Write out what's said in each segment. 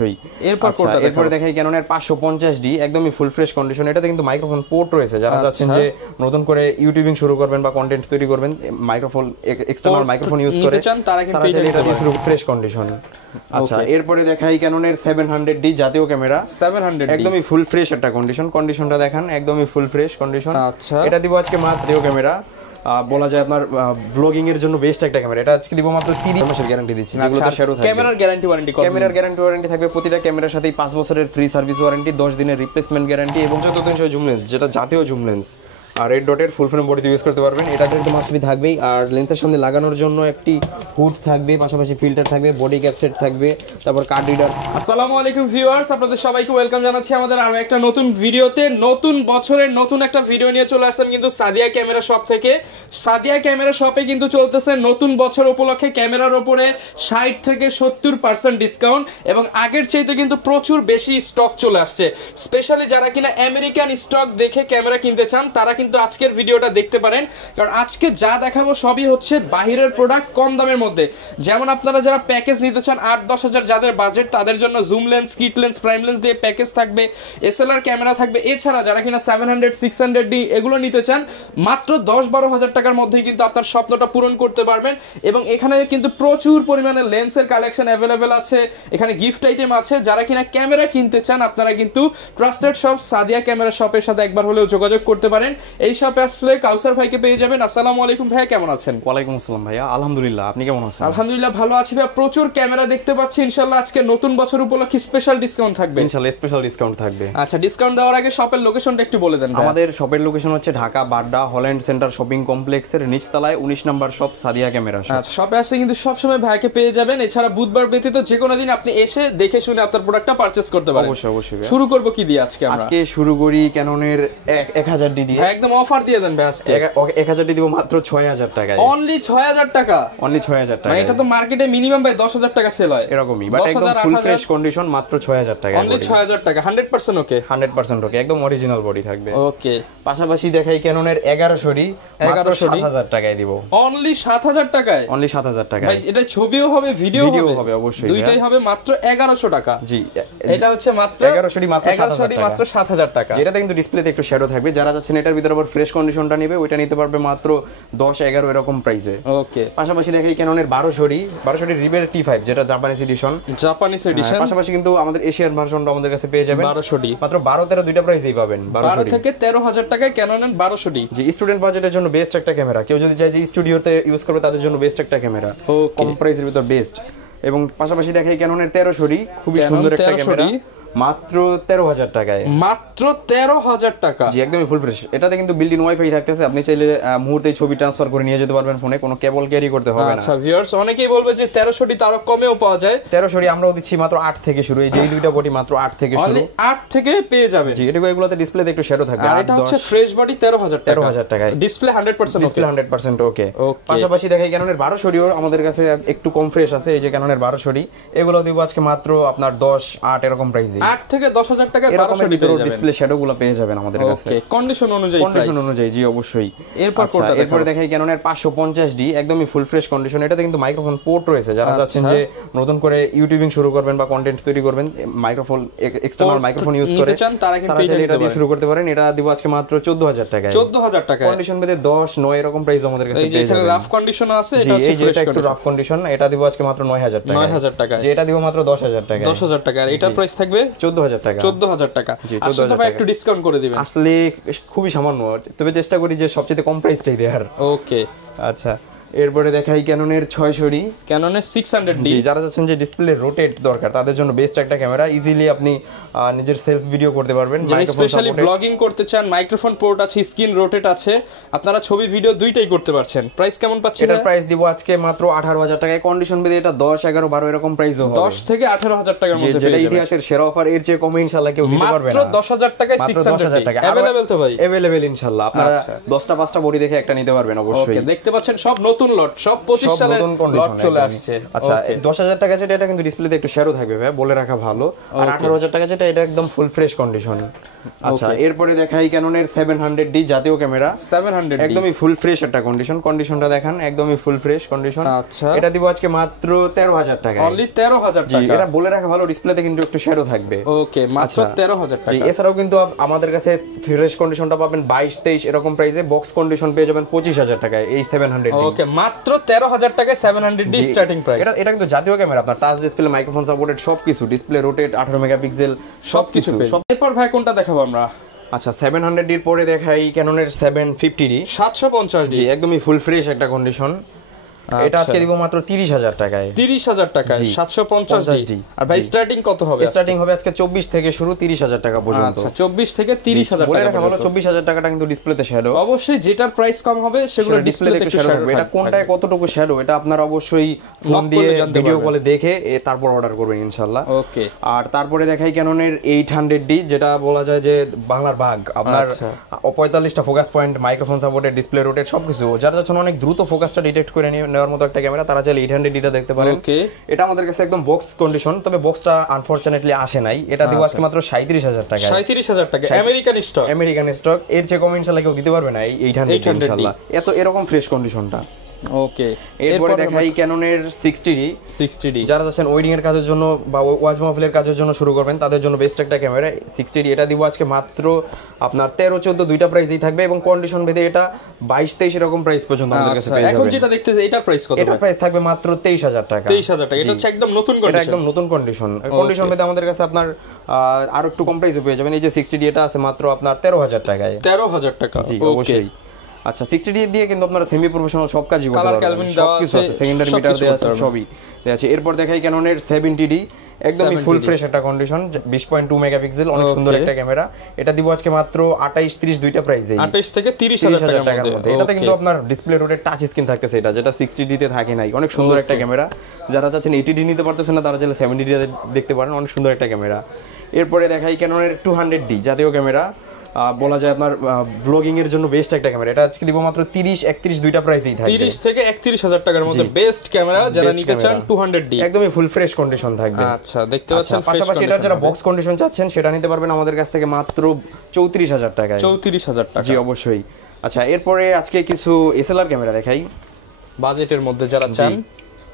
অবশ্যই। এরপরে দেখাই ক্যাননের 550D একদমই ফুল ফ্রেশ কন্ডিশন। এটাতে কিন্তু মাইক্রোফোন পোর্ট রয়েছে। যারা চাচ্ছেন যে নতুন করে ইউটিউবিং শুরু করবেন বা কন্টেন্ট তৈরি করবেন, মাইক্রোফোন এক্সটার্নাল মাইক্রোফোন ইউজ করে তারা কিন্তু এটা দিয়ে শুরু ফ্রেশ কন্ডিশন। আচ্ছা, এরপরে দেখাই ক্যাননের 700D জাতীয় ক্যামেরা। 700 একদমই ফুল ফ্রেশ একটা কন্ডিশনটা দেখান, একদমই ফুল ফ্রেশ কন্ডিশন। এটা দিব আজকে মাত্র ক্যামেরা, বলা যায় আপনার ব্লগিং এর জন্য বেস্ট একটা ক্যামেরা। এটা আজকে দিব মাত্র 30 মাসের গ্যারান্টি দিচ্ছি, যেগুলোতে শেয়ারও থাকবে। ক্যামেরার গ্যারান্টি ওয়ারেন্টি থাকবে প্রতিটা ক্যামেরার সাথেই 5 বছরের ফ্রি সার্ভিস ওয়ারেন্টি, 10 দিনের রিপ্লেসমেন্ট গ্যারান্টি এবং 1400 জুম লেন্স, যেটা জাতীয় জুম লেন্স আর রেড ডটের ফুল ফ্রেম বডিতে ইউজ করতে পারবেন। এটা কিন্তু মাস্টবি থাকবেই। আর লেন্সের সামনে লাগানোর জন্য একটি হুড থাকবে, পাশাপাশি ফিল্টার থাকবে, বডি ক্যাপ সেট থাকবে, তারপর কার্ড রিডার। আসসালামু আলাইকুম ভিউয়ার্স, আপনাদের সবাইকে ওয়েলকাম জানাচ্ছি আমাদের আরো একটা নতুন ভিডিওতে। নতুন বছরের নতুন একটা ভিডিও নিয়ে চলে আসলাম কিন্তু সাদিয়া ক্যামেরা শপ থেকে। সাদিয়া ক্যামেরা শপে কিন্তু চলতেছে নতুন বছর উপলক্ষে ক্যামেরার উপরে 60 থেকে 70% ডিসকাউন্ট এবং আগের চাইতে কিন্তু প্রচুর বেশি স্টক চলে আসছে। স্পেশালি যারা কিনা আমেরিকান স্টক দেখে ক্যামেরা কিনতে চান তারা কিন্তু আজকের ভিডিওটা দেখতে পারেন, কারণ আজকে যা দেখাবো সবই হচ্ছে বাহিরের প্রোডাক্ট কম দামের মধ্যে। যেমন আপনারা যারা প্যাকেজ নিতে চান 8-10 হাজার যাদের বাজেট, তাদের জন্য zoom lens, kit lens, prime lens দিয়ে প্যাকেজ থাকবে, এসএলআর ক্যামেরা থাকবে। এছাড়া যারা কিনা 700, 600D এগুলো নিতে চান মাত্র 10-12 হাজার টাকার মধ্যেই কিন্তু আপনার স্বপ্নটা পূরণ করতে পারবেন। এবং এখানে কিন্তু প্রচুর পরিমাণে লেন্সের কালেকশন অ্যাভেলেবেল আছে, এখানে গিফট আইটেম আছে। যারা কিনা ক্যামেরা কিনতে চান আপনারা কিন্তু ট্রাস্টেড শপ সাদিয়া ক্যামেরা শপের সাথে একবার হলেও যোগাযোগ করতে পারেন। এই শপে আসলে কাউসার ভাইকে পেয়ে যাবেন। আসসালামু আলাইকুম ভাইয়া, কেমন আছেন? ওয়ালাইকুম আসসালাম ভাইয়া, আলহামদুলিল্লাহ, আপনি কেমন আছেন? আলহামদুলিল্লাহ ভালো আছি ভাইয়া। প্রচুর ক্যামেরা দেখতে পাচ্ছি, ইনশাআল্লাহ আজকে নতুন বছর উপলক্ষে স্পেশাল ডিসকাউন্ট থাকবে। ইনশাআল্লাহ স্পেশাল ডিসকাউন্ট থাকবে। আচ্ছা, ডিসকাউন্ট দেওয়ার আগে শপের লোকেশনটা একটু বলে দেন। আমাদের শপের লোকেশন হচ্ছে Dhaka Badda Holland centre shopping কমপ্লেক্সের নিচতলায় 19 নম্বর শপ সাদিয়া ক্যামেরা। আচ্ছা, শপে আসলে কিন্তু সবসময় ভাইকে পেয়ে যাবেন। এছাড়া বুধবার ব্যতীত যে কোনো দিন আপনি এসে দেখে শুনে আপনার প্রোডাক্টটা পারচেজ করতে পারেন। অবশ্যই অবশ্যই। শুরু করব কি দিয়ে আজকে? আজকে শুরু করি ক্যাননের 1000D দিয়ে। একদম অফার দিয়ে দেন ভাই আজকে। 1000D দিব মাত্র 6000 টাকায়। অনলি 6000 টাকা। অনলি 6000 টাকা। মানে এটা তো মার্কেটে মিনিমাম ভাই 10000 টাকা সেল হয়। এরকমই, বাট একদম ফুল ফ্রেশ কন্ডিশন, মাত্র 6000 টাকা। অনলি 6000 টাকা। 100% ওকে। 100% ওকে, একদম অরিজিনাল বডি থাকবে। ওকে। পাশাপাশি দেখাই ক্যাননের 1100D মাত্র 7000 টাকায় দিব। অনলি 7000 টাকায়। অনলি 7000 টাকা। ভাই এটা ছবিও হবে, ভিডিও হবে অবশ্যই। দুইটাই হবে মাত্র 1100 টাকা। জি, এটা হচ্ছে মাত্র 1100D মাত্র 7000 টাকা। যেটাতে কিন্তু ডিসপ্লেতে একটু শ্যাডো থাকবে। যারা যাচ্ছেন এটার ভিতরে আবার ফ্রেশ কন্ডিশনটা নেবে, ওইটা নিতে পারবে মাত্র 10-11 এরকম প্রাইসে। ওকে। পাশাপাশি দেখাই ক্যাননের 1200D রিবেল T5, যেটা জাপানিজ এডিশন। পাশাপাশি কিন্তু আমাদের এশিয়ান ভার্সনটা আমাদের কাছে পেয়ে যাবেন 1200D মাত্র 12-13 দুইটা প্রাইসেই পাবেন। 12 থেকে 13000 টাকায় ক্যানন 1200D। জি, স্টুডেন্ট বাজেটের জন্য বেস্ট একটা ক্যামেরা। কেউ যদি চায় যে স্টুডিওতে ইউজ করবে তাদের জন্য বেস্ট একটা ক্যামেরা, কম প্রাইসের ভিতর বেস্ট। এবং পাশাপাশি দেখাই ক্যাননের 1300D, খুবই সুন্দর একটা ক্যামেরা, মাত্র 13000 টাকায়। মাত্র 13000 টাকা। জি, একদমই ফুল ফ্রেশ। এটাতে কিন্তু বিল্ট ইন ওয়াইফাই থাকতেছে, আপনি চাইলে মুহূর্তেই ছবি ট্রান্সফার করে নিয়ে যেতে পারবেন ফোনে, কোনো কেবল ক্যারি করতে হবে না। আচ্ছা ভিউয়ার্স, অনেকেই বলবে যে 1300D তার কমেও পাওয়া যায়। 1300D আমরাও দিচ্ছি মাত্র 8 থেকে শুরু। এই যে দুইটা বডি মাত্র 8 থেকে শুরু। অনলি 8 থেকে পেয়ে যাবেন। জি, এগুলোতে ডিসপ্লেতে একটু শ্যাডো থাকবে। আর এটা হচ্ছে ফ্রেশ বডি 13000 টাকায়। ডিসপ্লে 100% ডিসপ্লে 100% ওকে। পাশাপাশি দেখাই ক্যাননের 1200Dও আমাদের কাছে একটু কম ফ্রেশ আছে। এই যে ক্যাননের 1200D, এগুলো দিব আজকে মাত্র আপনার 10-8 এরকম প্রাইসে। 8 থেকে 10000 টাকা 1200D ডিসপ্লে শ্যাডোগুলো পেয়ে যাবেন আমাদের কাছে। ওকে, কন্ডিশন অনুযায়ী। জি অবশ্যই। এরপর দেখাই ক্যাননের 550D একদমই ফুল ফ্রেশ কন্ডিশন। এটাতে কিন্তু মাইক্রোফোন পোর্ট রয়েছে। যারা চাচ্ছেন যে নতুন করে ইউটিউবিং শুরু করবেন বা কন্টেন্ট তৈরি করবেন, মাইক্রোফোন এক্সটার্নাল মাইক্রোফোন ইউজ করে চান তারা কিন্তু এটা দিয়ে শুরু করতে পারেন। এটা দিব আজকে মাত্র 14000 টাকায়। 14000 টাকা। কন্ডিশন বেদে 10-9 এরকম প্রাইস আমাদের কাছে পেয়ে যাবেন। এখানে রাফ কন্ডিশন আছে, এটা হচ্ছে ফ্রেশ কন্ডিশন। একটু রাফ কন্ডিশন, এটা দিব আজকে মাত্র 9000 টাকা। 9000 টাকা। যে এটা দিব মাত্র 10000 টাকা। 10000 টাকা। আর এটা প্রাইস থাকবে 14000 টাকা। 14000 টাকা। আসলে তো ভাই একটু ডিসকাউন্ট করে দিবেন। আসলে খুবই সামান্য, তবে চেষ্টা করি যে সবচেয়ে কম প্রাইসটাই দেওয়ার। ওকে। আচ্ছা, এরপরে দেখাই ক্যাননের 600D, ক্যাননের 600D। যারা চাচ্ছেন যে ডিসপ্লে রোটেট দরকার তাদের জন্য বেস্ট একটা ক্যামেরা। ইজিলি আপনি নিজের সেলফ ভিডিও করতে পারবেন। স্পেশালি ব্লগিং করতে চান, মাইক্রোফোন পোর্ট আছে, স্ক্রিন রোটেট আছে, আপনারা ছবি ভিডিও দুইটাই করতে পারছেন। প্রাইস কেমন পাচ্ছেন? এটার প্রাইস দিব আজকে মাত্র 18000 টাকায়। কন্ডিশন বেদে এটা 10-11-12 এরকম প্রাইসও হবে। 10 থেকে 18000 টাকার মধ্যে পেয়ে যাবেন। যাবেন। যেটা ইতিহাসের সেরা অফার, এর চেয়ে কমে ইনশাআল্লাহ কেউ দিতে পারবে না। মাত্র 10000 টাকায় 600 টাকা। अवेलेबल তো ভাই? अवेलेबल ইনশাআল্লাহ। আপনারা 10টা 5টা বডি দেখে একটা নিতে পারবেন অবশ্যই। ওকে, দেখতে পাচ্ছেন সব নতুন নতুন লট, সব 25 সালের লট চলে আসছে। আচ্ছা 10,000 টাকা যেটা, এটা কিন্তু ডিসপ্লেতে একটু শ্যাডো থাকবে ভাই, বলে রাখা ভালো। আর 18,000 টাকা যেটা, এটা একদম ফুল ফ্রেশ কন্ডিশন। আচ্ছা এরপরে দেখাই ক্যাননের 700D জাতীয় ক্যামেরা, 700D একদমই ফুল ফ্রেশ একটা কন্ডিশনটা দেখান, একদমই ফুল ফ্রেশ কন্ডিশন। আচ্ছা এটা দিব আজকে মাত্র 13,000 টাকা, অনলি 13,000 টাকা। এটা বলে রাখা ভালো, ডিসপ্লেতে কিন্তু একটু শ্যাডো থাকবে। ওকে, মাত্র 13,000 টাকা। এছাড়াও কিন্তু আমাদের কাছে ফ্রেশ কন্ডিশনটা পাবেন 22-23 এরকম প্রাইসে, বক্স কন্ডিশন পেয়ে যাবেন 25,000 টাকায় এই 700D। ওকে, মাত্র 13,000 টাকায় 700D স্টার্টিং প্রাইস। এটা কিন্তু জাতীয় ক্যামেরা, আপনার টাচ ডিসপ্লে, মাইক্রোফোন সাপোর্টেড, সবকিছু, ডিসপ্লে রোটেট, 18 মেগাপিক্সেল, সবকিছু। এরপর ভাই কোনটা দেখাবো আমরা? আচ্ছা 700D এর পরে দেখাই ক্যাননের 750D 750D, একদমই ফুল ফ্রেশ একটা কন্ডিশন। এটা আজকে দিব মাত্র 30,000 টাকায়। 30,000 টাকায় 750D। আর ভাই স্টার্টিং কত হবে? স্টার্টিং হবে আজকে 24 থেকে শুরু 30,000 টাকা পর্যন্ত। আচ্ছা 24 থেকে 30,000 টাকা। বলে রাখা ভালো 24,000 টাকাটা কিন্তু ডিসপ্লেতে শ্যাডো। অবশ্যই যেটার প্রাইস কম হবে সেগুলো ডিসপ্লেতে একটু শ্যাডো থাকবে। এটা কোনটায় কতটুকু শ্যাডো, এটা আপনারা অবশ্যই ফোন দিয়ে ভিডিও কলে দেখে তারপর অর্ডার করবেন ইনশাআল্লাহ। ওকে। আর তারপরে দেখাই ক্যাননের 800D, যেটা বলা যায় যে বাংলার বাঘ। আপনার 45টা focus point, microphone supported, display rotate, সবকিছু, যার জন্য অনেক দ্রুত ফোকাসটা ডিটেক্ট করে নেওয়ার মতো একটা ক্যামেরা, তারা চাইলে 800Dটা দেখতে পারেন। এটা আমাদের কাছে একদম বক্স কন্ডিশন, তবে বক্সটা আনফরচুনেটলি আসে নাই। এটা দিব আজকে মাত্র 37,000 টাকা। 37,000 টাকা আমেরিকান স্টক। এর চেয়ে কম ইনশাআল্লাহ কেউ দিতে পারবে না এই 800D ইনশাআল্লাহ, এত এরকম ফ্রেশ কন্ডিশনটা। ওকে, এরপরে দেখাই ক্যাননের 60D, যারা যাচ্ছেন ওয়েডিং এর কাজের জন্য বা ওয়াজ মাহফিলের কাজের জন্য শুরু করবেন, তাদের জন্য বেস্ট একটা ক্যামেরা 60D। এটা দিব আজকে মাত্র আপনার 13-14 দুইটা প্রাইসই থাকবে, এবং কন্ডিশন ভেদে এটা 22-23 এরকম প্রাইস পর্যন্ত আমাদের কাছে পেয়ে যাবেন। এখন যেটা দেখতেছে এটা প্রাইস কত? এটা প্রাইস থাকবে মাত্র 23,000 টাকা। 23,000 টাকা, এটা হচ্ছে একদম নতুন কন্ডিশন। এটা একদম নতুন কন্ডিশন ভেদে আমাদের কাছে আপনার আরো একটু কম প্রাইসে পেয়ে যাবেন। এই যে 60D, এটা আছে মাত্র আপনার 13,000 টাকায়। 13,000 টাকা, জি অবশ্যই। আচ্ছা 60D দিয়ে কিন্তু আপনারা সেমি প্রফেশনাল সব কাজই করতে পারবেন, সবকিছু আছে, সেকেন্ডারি মিটার দেয়া আছে, সবই দেয়া আছে। এরপর দেখাই ক্যাননের 70D, একদমই ফুল ফ্রেশ একটা কন্ডিশন, 20.2 মেগাপিক্সেল, অনেক সুন্দর একটা ক্যামেরা। এটা দিব আজকে মাত্র 28-30 দুইটা প্রাইসে, 28 থেকে 30,000 টাকার মধ্যে। এটাতে কিন্তু আপনার ডিসপ্লে রোটেট টাচ স্ক্রিন থাকতেছে, এটা যেটা 60D তে থাকে নাই। অনেক সুন্দর একটা ক্যামেরা, যারা চাচ্ছেন 80D নিতে পারতেছেন না, তারা চাইলে 70D দেখতে পারেন, অনেক সুন্দর একটা ক্যামেরা। এরপরে দেখাই ক্যাননের 200D জাতীয় ক্যামেরা, বলা যায় আপনার ব্লগিং এর জন্য বেস্ট একটা ক্যামেরা। এটা আজকে দিব মাত্র 30-31 দুইটা প্রাইসেই থাকবে, 30 থেকে 31,000 টাকার মধ্যে বেস্ট ক্যামেরা। যারা নিতে চান 200D, একদমই ফুল ফ্রেশ কন্ডিশন থাকবে। আচ্ছা দেখতে পাচ্ছেন, পাশাপাশি এটা যারা বক্স কন্ডিশন চাচ্ছেন সেটা নিতে পারবেন আমাদের কাছ থেকে মাত্র 34,000 টাকায়। 34,000 টাকা, জি অবশ্যই। আচ্ছা এরপরে আজকে কিছু এসএলআর ক্যামেরা দেখাই বাজেটের মধ্যে যারা চান।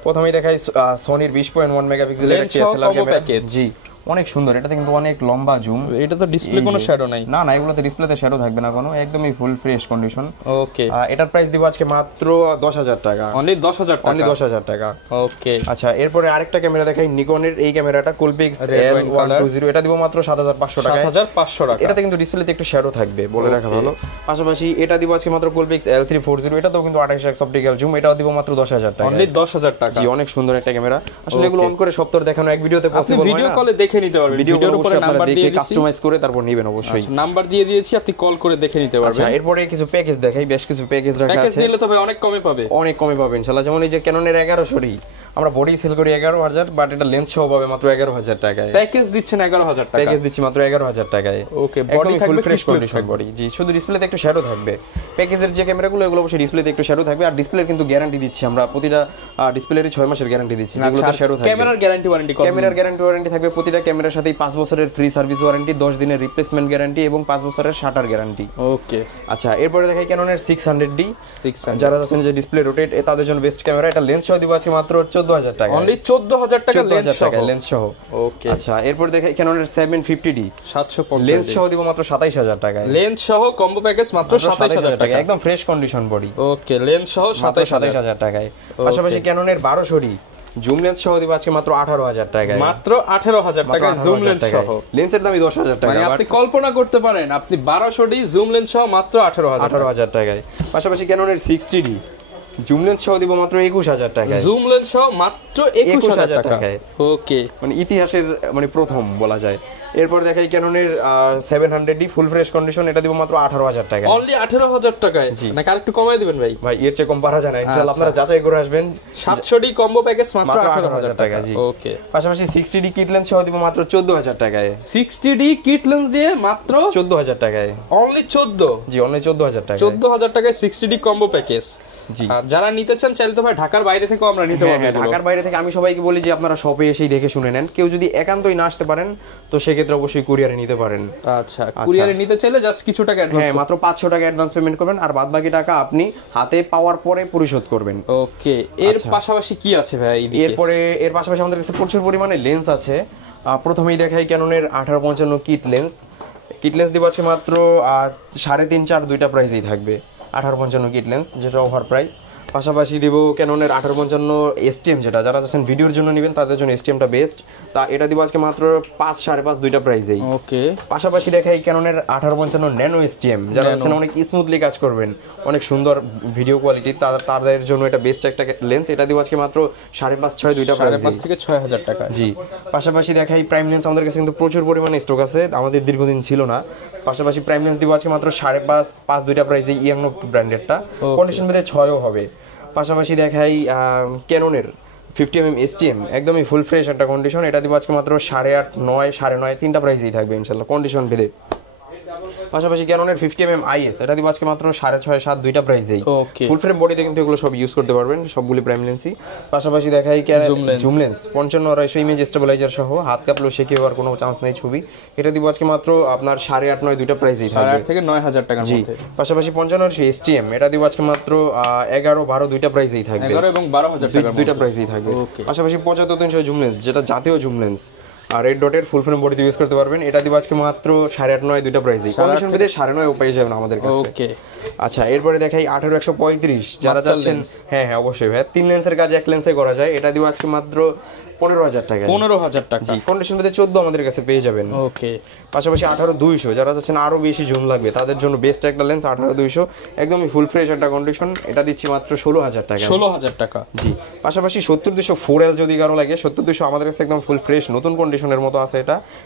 প্রথমেই দেখাই সোনির 20.1 মেগাপিক্সেল এর এসএলআর ক্যামেরা। জি অনেক সুন্দর, এটাতে কিন্তু অনেক লম্বা জুম। এটা তো ডিসপ্লে কোনো শ্যাডো নাই? না না, এগুলোতে ডিসপ্লেতে শ্যাডো থাকবে না কোনো, একদমই ফুল ফ্রেশ কন্ডিশন। ওকে, এটার প্রাইস দিব আজকে মাত্র 10,000 টাকা, অনলি 10,000 টাকা, অনলি 10,000 টাকা। ওকে। আচ্ছা এরপরে আরেকটা ক্যামেরা দেখাই, নিকনের এই ক্যামেরাটা কোলপিক্স L120, এটা দিব মাত্র 7,500 টাকা। 7,500 টাকা। এটাতে কিন্তু ডিসপ্লেতে একটু শ্যাডো থাকবে, বলে রাখা ভালো। পাশাপাশি এটা দিব আজকে মাত্র কোলপিক্স L340, এটাতেও কিন্তু 28x অপটিক্যাল জুম, এটাও দিব মাত্র 10,000 টাকা, অনলি 10,000 টাকা। জি অনেক সুন্দর একটা ক্যামেরা। আসলে এগুলো অন করে সব তো দেখানো এক ভিডিওতে পসিবল হয় না, ভিডিও কলে দেখে নিতে পারবেন। ভিডিওর উপরে নাম্বার দিয়ে দিয়েছি, কাস্টমাইজ করে তারপর নেবেন অবশ্যই। নাম্বার দিয়ে দিয়েছি, আপনি কল করে দেখে নিতে পারবেন। আচ্ছা এরপরে কিছু প্যাকেজ দেখাই, বেশ কিছু প্যাকেজ রাখা আছে। প্যাকেজ নিলে তবে অনেক কমে পাবে, অনেক কমে পাবেন ইনশাআল্লাহ। যেমন এই যে ক্যাননের 1100, আমরা বডি সেল করি 11,000, বাট এটা লেন্স সহ পাবে মাত্র 11,000 টাকায়। প্যাকেজ দিচ্ছেন 11,000 টাকা, প্যাকেজ দিচ্ছি মাত্র 11,000 টাকায়। ওকে, বডি থাকবে ফুল ফ্রেশ কন্ডিশন বডি, জি শুধু ডিসপ্লেতে একটু শ্যাডো থাকবে। প্যাকেজের যে ক্যামেরাগুলো এগুলো অবশ্যই ডিসপ্লেতে একটু শ্যাডো থাকবে, আর ডিসপ্লের কিন্তু গ্যারান্টি দিচ্ছি আমরা, প্রতিটা ডিসপ্লেরই 6 মাসের গ্যারান্টি দিচ্ছি, যেগুলোতে শ্যাডো থাকবে। ক্যামেরার গ্যারান্টি ওয়ারেন্টি, ক্যামেরার গ্যারান্টি ওয়ারেন্টি থাকবে প্রতিটা ক্যামেরার সাথেই 5 বছরের ফ্রি সার্ভিস ওয়ারেন্টি, 10 দিনের রিপ্লেসমেন্ট গ্যারান্টি এবং 5 বছরের শাটার গ্যারান্টি। ওকে। আচ্ছা এরপরে দেখাই ক্যাননের 600D, যারা আছেন যে ডিসপ্লে রোটেট, তাদের জন্য বেস্ট ক্যামেরা। এটা লেন্স সহ দিব আজকে মাত্র 14,000 টাকা, অনলি 14,000 টাকা লেন্স সহ। ওকে। আচ্ছা এরপর দেখাই ক্যাননের 750D, 750, লেন্স সহ দিব মাত্র 27,000 টাকা, লেন্স সহ কম্বো প্যাকেজ মাত্র 27,000 টাকা, একদম ফ্রেশ কন্ডিশন বডি। ওকে, লেন্স সহ 27,000 টাকায়। পাশাপাশি ক্যাননের 1200D জুম লেন্স সহ দিব আজকে মাত্র 18,000 টাকায়, মাত্র 18,000 টাকা জুম লেন্স সহ। লেন্সের দামই 10,000 টাকা, মানে আপনি কল্পনা করতে পারেন, আপনি 1200D জুম লেন্স সহ মাত্র 18,000 টাকায়। পাশাপাশি ক্যাননের 60D জুম লেন্স সহ দিব মাত্র 21,000 টাকায়, জুম লেন্স সহ মাত্র 21,000 টাকায়। ওকে, মানে ইতিহাসের মানে প্রথম বলা যায়। এরপর দেখাই ক্যাননের 700D ফুল ফ্রেশ কন্ডিশন, এটা দিব মাত্র 18,000 টাকা, অনলি 18,000 টাকায়। নাকি আরেকটু কমাই দিবেন ভাই? ভাই এর চেয়ে কম পারা যায় না, ইনশাআল্লাহ আপনারা যাচাই করে আসবেন। 700D কম্বো প্যাকেজ মাত্র 18,000 টাকা, জি। ওকে। পাশাপাশি 60D কিট লেন্স সহ দিব মাত্র 14,000 টাকায়, 60D কিট লেন্স দিয়ে মাত্র 14,000 টাকায়, অনলি 14, জি অনলি 14,000 টাকা, 14,000 টাকায় 60D কম্বো প্যাকেজ। আর যারা নিতে চান চাইলে তো ভাই ঢাকার বাইরে থেকেও আমরা নিতে পারবো। ঢাকার বাইরে থেকে আমি সবাইকে বলি যে আপনারা শপে এসেই দেখে শুনে নেন। কেউ যদি একান্তই না আসতে পারেন তো সেক্ষেত্রে অবশ্যই কুরিয়ারে নিতে পারেন। আচ্ছা, কুরিয়ারে নিতে চাইলে জাস্ট কিছু টাকা অ্যাডভান্স, হ্যাঁ মাত্র 500 টাকা অ্যাডভান্স পেমেন্ট করবেন, আর বাদ বাকি টাকা আপনি হাতে পাওয়ার পরে পরিশোধ করবেন। ওকে, এর পাশাপাশি কি আছে ভাই এইদিকে? এর পাশাপাশি আমাদের কাছে প্রচুর পরিমাণে লেন্স আছে। প্রথমেই দেখাই ক্যাননের 1855 কিট লেন্স দিব আজকে মাত্র 3.5 4 দুইটা প্রাইসেই থাকবে। 1855 কিট লেন্স যেটা ওভার প্রাইস। পাশাপাশি দিব ক্যাননের 1855 এসটিএম, যেটা যারা চাচ্ছেন ভিডিওর জন্য নেবেন তাদের জন্য এসটিএমটা বেস্ট। তা এটা দিব আজকে মাত্র 5 5.5 দুইটা প্রাইসেই। ওকে, পাশাপাশি দেখাই ক্যাননের 1855 ন্যানো এসটিএম, যারা চাচ্ছেন অনেক স্মুথলি কাজ করবেন, অনেক সুন্দর ভিডিও কোয়ালিটি, তাদের জন্য এটা বেস্ট একটা লেন্স। এটা দিব আজকে মাত্র 5.5 6 দুইটা প্রাইস, 5.5 থেকে 6000 টাকা। জি। পাশাপাশি দেখাই প্রাইম লেন্স, আমাদের কাছে কিন্তু প্রচুর পরিমাণে স্টক আছে, আমাদের দীর্ঘদিন ছিল না। পাশাপাশি প্রাইম লেন্স দিব আজকে মাত্র 5.5 5 দুইটা প্রাইসে, ইয়াংনো ব্র্যান্ডেডটা, কন্ডিশন ভেদে 6ও হবে। পাশাপাশি দেখাই ক্যাননের 50mm এসটিএম, একদমই ফুল ফ্রেশ একটা কন্ডিশন, এটা দিব আজকে মাত্র 8.5 9 9.5 তিনটা প্রাইসেই থাকবে ইনশাআল্লাহ কন্ডিশন ভেদে। পাশাপাশি ক্যাননের 50mm আইএস, এটা দিব আজকে মাত্র 6.5 7 দুইটা প্রাইসেই। ফুল ফ্রেম বডিতে কিন্তু এগুলো সব ইউজ করতে পারবেন, সবগুলি প্রাইম লেন্সই। পাশাপাশি দেখাই জুম লেন্স 55 250 ইমেজ স্টেবিলাইজার সহ, হাত কাঁপলেও শেখে হওয়ার কোনো চান্স নেই ছবি। এটা দিব আজকে মাত্র আপনার 8.5 9 দুইটা প্রাইসেই থাকবে, 8.5 থেকে 9000 টাকার মধ্যে। পাশাপাশি 55 250 এসটিএম, এটা দিব আজকে মাত্র 11 12 দুইটা প্রাইসেই থাকবে, 11 এবং 12000 টাকার দুইটা প্রাইসেই থাকবে। পাশাপাশি 75 300 জুম লেন্স, যেটা জাতীয় জুম লেন্স, আর রেড ডটের ফুল ফ্রেম বডিতে ইউজ করতে পারবেন, এটা দিব আজকে মাত্র 8.5 9 দুইটা প্রাইসই, কন্ডিশন ভেদে 9.5 পেয়ে যাবেন আমাদের কাছে। ওকে, আচ্ছা, এরপরে দেখাই 18 135, যারা চাচ্ছেন হ্যাঁ অবশ্যই ভাই 3 লেন্সের কাজ এক লেন্সে করা যায়, এটা দিব আজকে মাত্র 15000 টাকা। 15000 টাকা, জি, কন্ডিশন ভেদে 14 আমাদের কাছে পেয়ে যাবেন। ওকে, পাশাপাশি 18 200, যারা চাচ্ছেন আরো বেশি জুম লাগবে তাদের জন্য বেস্ট একটা লেন্স 18 200, একদমই ফুল ফ্রেশ একটা কন্ডিশন, এটা দিচ্ছি মাত্র 16000 টাকা। 16000 টাকা, জি। পাশাপাশি 70 200 4L যদি কারো লাগে, 70 200 আমাদের কাছে একদম ফুল ফ্রেশ নতুন কন্ডিশনের মতো আছে,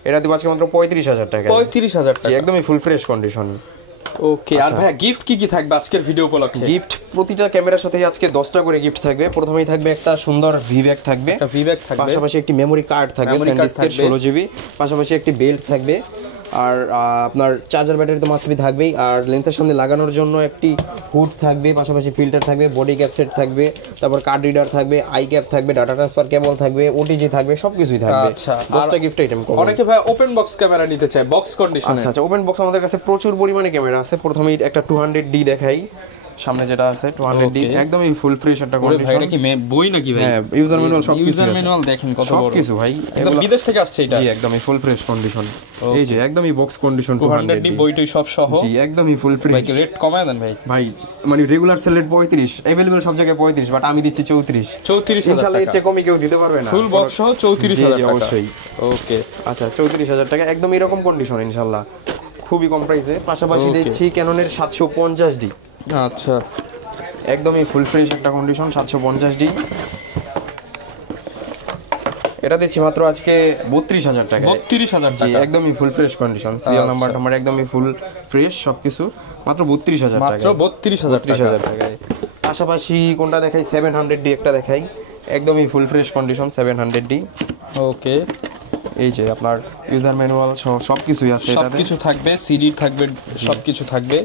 এটা দিব আজকে মাত্র 35000 টাকা। 35000 টাকা, একদমই ফুল ফ্রেশ কন্ডিশন। ওকে, আর ভাই গিফট কি থাকবে আজকের ভিডিও উপলক্ষে? গিফট প্রতিটা ক্যামেরার সাথে আজকে 10টা করে গিফট থাকবে। প্রথমেই থাকবে একটা সুন্দর ভিব্যাক থাকবে, পাশাপাশি একটি মেমোরি কার্ড থাকবে 16GB, পাশাপাশি একটি বেল্ট থাকবে, আর আপনার চার্জার ব্যাটারি তো মাস্ট বি থাকবেই, আর লেন্সের সামনে লাগানোর জন্য একটি হুড থাকবে, পাশাপাশি ফিল্টার থাকবে, বডি ক্যাপ সেট থাকবে, তারপর কার্ড রিডার থাকবে, আই ক্যাপ থাকবে, ডাটা ট্রান্সফার কেবল থাকবে, ওটিজি থাকবে, সবকিছুই থাকবে। আচ্ছা, 10টা গিফট আইটেম। অনেকে ভাই ওপেন বক্স ক্যামেরা নিতে চায়, বক্স কন্ডিশনে। আচ্ছা, ওপেন বক্স আমাদের কাছে প্রচুর পরিমাণে ক্যামেরা আছে। প্রথমেই একটা 200D দেখাই, সামনে যেটা আছে 200D, একদমই ফুল ফ্রেশ একটা কন্ডিশন। ভাই এটা কি বই নাকি ভাই? হ্যাঁ, ইউজার ম্যানুয়াল সব কিছু, ইউজার ম্যানুয়াল দেখেন কত বড়, সবকিছু ভাই, একদম বিদেশ থেকে আসছে এটা। জি, একদমই ফুল ফ্রেশ কন্ডিশন, এই যে একদমই বক্স কন্ডিশন 200D বইটই সব সহ। জি, একদমই ফুল ফ্রেশ। ভাই রেট কমায় দেন ভাই। ভাই মানে রেগুলার সেল রেট 35, अवेलेबल সব জায়গায় 35, বাট আমি দিচ্ছি 34 ইনশাআল্লাহ। এর চেয়ে কমই কেউ দিতে পারবে না, ফুল বক্স সহ 34000 টাকা অবশ্যই। ওকে, আচ্ছা, 34000 টাকা, একদম এরকম কন্ডিশন ইনশাআল্লাহ, খুবই কম প্রাইসে। পাশাপাশি দিচ্ছি ক্যাননের 750D, আচ্ছা, একদমই ফুল ফ্রেশ একটা কন্ডিশন 750D, এটা দিচ্ছি মাত্র আজকে 32000 টাকা। 32000 টাকা, একদমই full fresh condition, serial number আমার একদমই ফুল ফ্রেশ সবকিছু, মাত্র 32000 টাকা, মাত্র 32000 টাকায়। পাশাপাশি কোনটা দেখাই, 700D একটা দেখাই, একদমই ফুল ফ্রেশ কন্ডিশন 700D। ওকে, এই যে আপনার ইউজার ম্যানুয়াল সবকিছুই আছে, এটাতে সবকিছু থাকবে, সিডি থাকবে, সবকিছু থাকবে।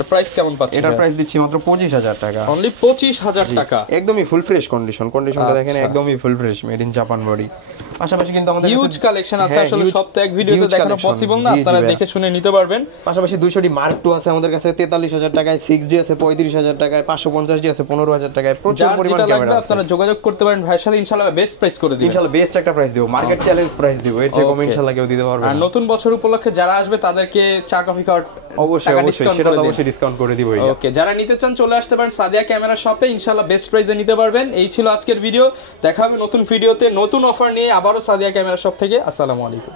এর প্রাইস কেমন পাচ্ছেন? এটার প্রাইস দিচ্ছি মাত্র 25000 টাকা, অনলি 25000 টাকা, একদমই ফুল ফ্রেশ কন্ডিশনটা দেখেন, একদমই full fresh, made in Japan body. পাশাপাশি কিন্তু আমাদের হিউজ কালেকশন আছে, আসলে সব তো এক ভিডিওতে দেখানো পসিবল না, আপনারা দেখে শুনে নিতে পারবেন। পাশাপাশি 200D মার্ক 2 আছে আমাদের কাছে 43000 টাকায়, 6D আছে 35000 টাকায়, 550D আছে 15000 টাকায়, প্রচুর পরিমাণ ক্যামেরা আছে, আপনারা যোগাযোগ করতে পারেন ভাইয়ের সাথে, ইনশাআল্লাহ বেস্ট প্রাইস করে দিবেন, ইনশাআল্লাহ বেস্ট একটা প্রাইস দেব, মার্কেট চ্যালেঞ্জ প্রাইস দেব, এর চেয়ে কম ইনশাআল্লাহ কেউ দিতে পারবে না। আর নতুন বছর উপলক্ষে যারা আসবে তাদেরকে চা কফি খাওয়ার অবশ্যই সেটা অবশ্যই ডিসকাউন্ট করে দিব। ওকে, যারা নিতে চান চলে আসতে পারেন সাদিয়া ক্যামেরা শপে, ইনশাআল্লাহ বেস্ট প্রাইসে নিতে পারবেন। এই ছিল আজকের ভিডিও, দেখা হবে নতুন ভিডিওতে নতুন অফার নিয়ে আবারও সাদিয়া ক্যামেরা শপ থেকে। আসসালামু আলাইকুম।